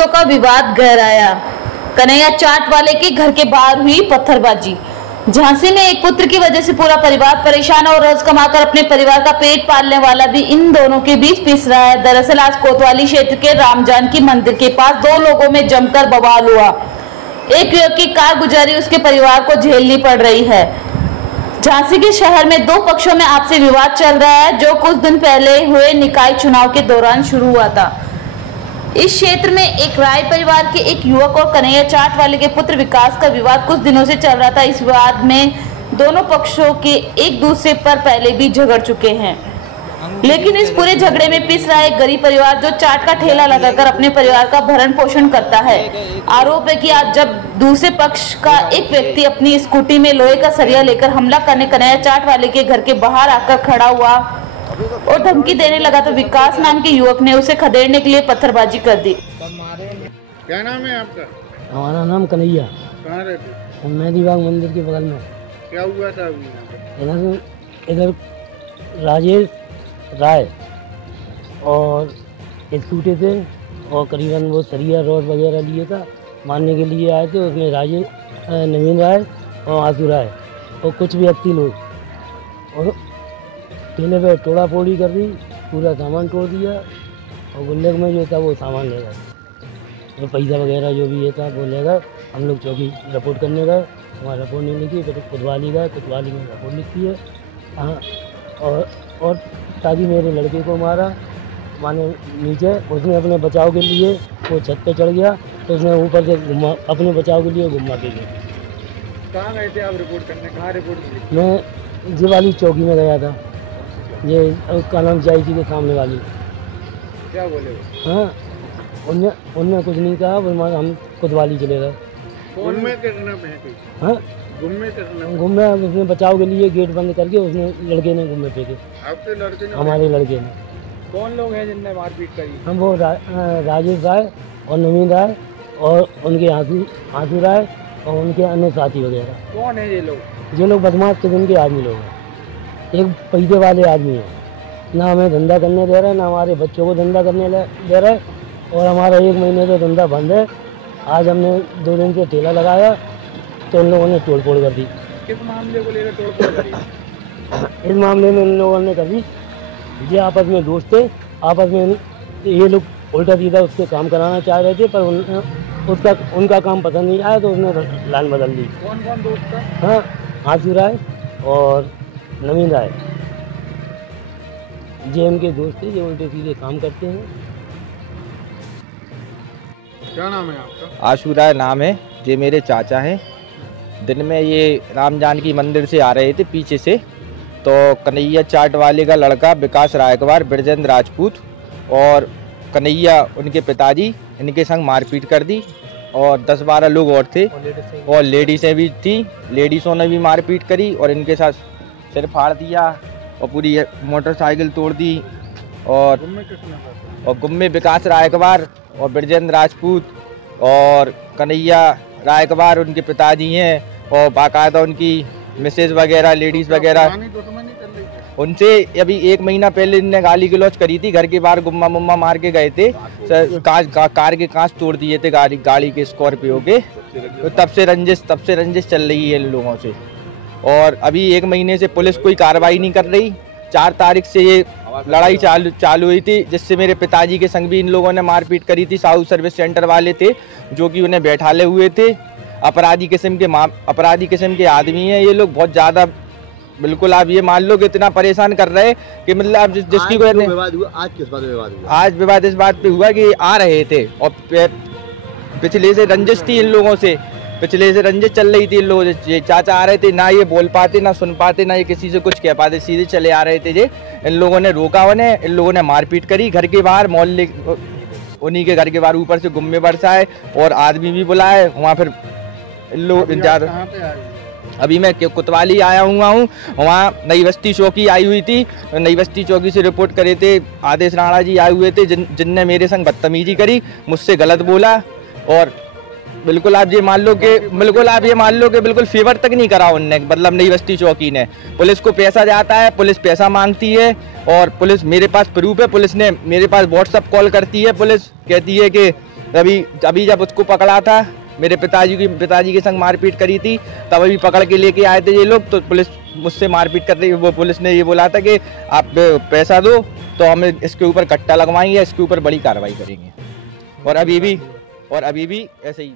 पक्षों का विवाद गहराया। कन्हैया चाट वाले के घर के बाहर हुई पत्थरबाजी। झांसी में एक पुत्र की वजह से पूरा परिवार परेशान और रोज कमाकर अपने परिवार का पेट पालने वाला भी इन दोनों के बीच पिस रहा है। दरअसल आज कोतवाली क्षेत्र के रामजानकी मंदिर के पास दो लोगों में जमकर बवाल हुआ। एक युवक की कार गुजारी उसके परिवार को झेलनी पड़ रही है। झांसी के शहर में दो पक्षों में आपसी विवाद चल रहा है, जो कुछ दिन पहले हुए निकाय चुनाव के दौरान शुरू हुआ था। इस क्षेत्र में एक राय परिवार के एक युवक और कन्हैया चाट वाले के पुत्र विकास का विवाद कुछ दिनों से चल रहा था। इस विवाद में दोनों पक्षों के एक दूसरे पर पहले भी झगड़ चुके हैं, लेकिन इस पूरे झगड़े में पिस रहा है एक गरीब परिवार जो चाट का ठेला लगाकर अपने परिवार का भरण पोषण करता है। आरोप है कि आज जब दूसरे पक्ष का एक व्यक्ति अपनी स्कूटी में लोहे का सरिया लेकर हमला करने कन्हैया चाट वाले के घर के बाहर आकर खड़ा हुआ और धमकी देने लगा तो विकास नाम के युवक ने उसे खदेड़ने के लिए पत्थरबाजी कर दी। क्या नाम है आपका? हमारा नाम कन्हैया। कहाँ रहते? मेहदीबाग मंदिर के बगल में। क्या हुआ था अभी? इधर राजेश राय और स्कूटी थे और करीबन वो सरिया रोड वगैरह लिए था, मारने के लिए आए थे। उसमें राजेश, नवीन राय और आंसू राय और कुछ व्यक्ति लोग और ठेले पे तोड़ा फोड़ी कर दी, पूरा सामान तोड़ दिया और गुल्लक में जो था वो सामान ले गए और पैसा वगैरह जो भी ये था वो ले गए। हम लोग चौकी रिपोर्ट करने गए, हमारा रिपोर्ट नहीं लिखी, फिर कोतवाली गए, कोतवाली में रिपोर्ट लिखी है। हाँ, और ताकि मेरे लड़के को मारा, माने नीचे उसने अपने बचाव के लिए वो छत पे चढ़ गया तो उसने ऊपर से घुमा, अपने बचाव के लिए घुमा के गया। कहाँ गए थे आप रिपोर्ट करने? कहाँ रिपोर्ट? मैं जीवाली चौकी में गया था, ये उसका नाम जायजी के सामने वाली। क्या बोले? हाँ, उनने कुछ नहीं कहा, हम कोतवाली चले गए। घूमने करना है कोई? हाँ, घूमने उसने बचाव के लिए गेट बंद करके उसने लड़के ने घूमने फेंके। आपके लड़के ने? हमारे लड़के ने। कौन लोग हैं जिनने मारपीट करी? हम वो राजेश राय और नवीन राय और उनके आंसू राय और उनके अन्य साथी वगैरह। कौन है ये लोग? ये लोग बदमाश किस्म के आदमी लोग हैं, एक पैसे वाले आदमी है, ना हमें धंधा करने दे रहे, ना हमारे बच्चों को धंधा करने दे रहे और हमारा 1 महीने से धंधा बंद है। आज हमने 2 दिन से ठेला लगाया तो उन लोगों ने तोड़ फोड़ कर दी। किस मामले को लेकर तोड़ फोड़ करी? इस मामले में इन लोगों ने कर दी, ये आपस में दोस्त थे, आपस में ये लोग उल्टा सीधा उससे काम कराना चाह रहे थे, पर उनका काम पसंद नहीं आया तो उसने लाइन बदल दी। कौन कौन दोस्त था? हाँ, आंसू राय और नवीन राय, ये उनके दोस्त थे, जो उल्टे सीधे काम करते हैं। क्या नाम है आपका? आंसू राय नाम है, ये मेरे चाचा हैं। दिन में ये रामजानकी मंदिर से आ रहे थे पीछे से, तो कन्हैया चाट वाले का लड़का विकास रायकवार, ब्रजेंद्र राजपूत और कन्हैया उनके पिताजी इनके संग मारपीट कर दी और 10-12 लोग और थे और लेडीज़ें भी थी। लेडीज़ों ने भी मारपीट करी और इनके साथ सिर फाड़ दिया और पूरी मोटरसाइकिल तोड़ दी। और गुम्मे विकास रायकवार और ब्रजेंद्र राजपूत और कन्हैया रायकवार उनके पिताजी हैं और बाकायदा उनकी मिसेज वगैरह, लेडीज़ वगैरह, उनसे अभी 1 महीना पहले इनने गाली गलौज करी थी। घर के बाहर गुम्मा मुम्मा मार के गए थे, कार के कांच तोड़ दिए थे गाड़ी के, स्कॉर्पियो के। तो तब से रंजिश चल रही है इन लोगों से और अभी 1 महीने से पुलिस कोई कार्रवाई नहीं कर रही। 4 तारीख से ये लड़ाई चालू हुई थी, जिससे मेरे पिताजी के संग भी इन लोगों ने मारपीट करी थी। साउथ सर्विस सेंटर वाले थे जो कि उन्हें बैठाले हुए थे। अपराधी किस्म के आदमी हैं ये लोग, बहुत ज़्यादा। बिल्कुल आप ये मान लो कि इतना परेशान कर रहे हैं कि मतलब जिसकी कोई विवाद हुआ। आज किस बात पे विवाद हुआ? आज विवाद इस बात पे हुआ कि आ रहे थे और पिछले से रंजिश थी इन लोगों से, पिछले से रंजिश चल रही थी इन लोगों से। ये चाचा आ रहे थे, ना ये बोल पाते, ना सुन पाते, ना ये किसी से कुछ कह पाते, सीधे चले आ रहे थे। ये इन लोगों ने रोका, उन्हें इन लोगों ने मारपीट करी। घर के बाहर मोहल्ले, उन्हीं के घर के बाहर ऊपर से गुम्मे बरसाए और आदमी भी बुलाए। वहाँ फिर इन लोग ज़्यादा, अभी मैं कोतवाली आया हुआ हूँ, वहाँ नई बस्ती चौकी आई हुई थी। नई बस्ती चौकी से रिपोर्ट करे थे, आदेश राणा जी आए हुए थे, जिनने मेरे संग बदतमीजी करी, मुझसे गलत बोला और बिल्कुल आप ये मान लो कि बिल्कुल फेवर तक नहीं करा उनने। मतलब नई बस्ती चौकी ने, पुलिस को पैसा जाता है, पुलिस पैसा मांगती है और पुलिस, मेरे पास प्रूफ है, पुलिस ने मेरे पास व्हाट्सअप कॉल करती है, पुलिस कहती है कि अभी जब उसको पकड़ा था, मेरे पिताजी के संग मारपीट करी थी, तब अभी पकड़ के लेके आए थे ये लोग। तो पुलिस मुझसे मारपीट कर रही, वो पुलिस ने ये बोला था कि आप पैसा दो तो हम इसके ऊपर कट्टा लगवाएंगे, इसके ऊपर बड़ी कार्रवाई करेंगे। और अभी भी ऐसे ही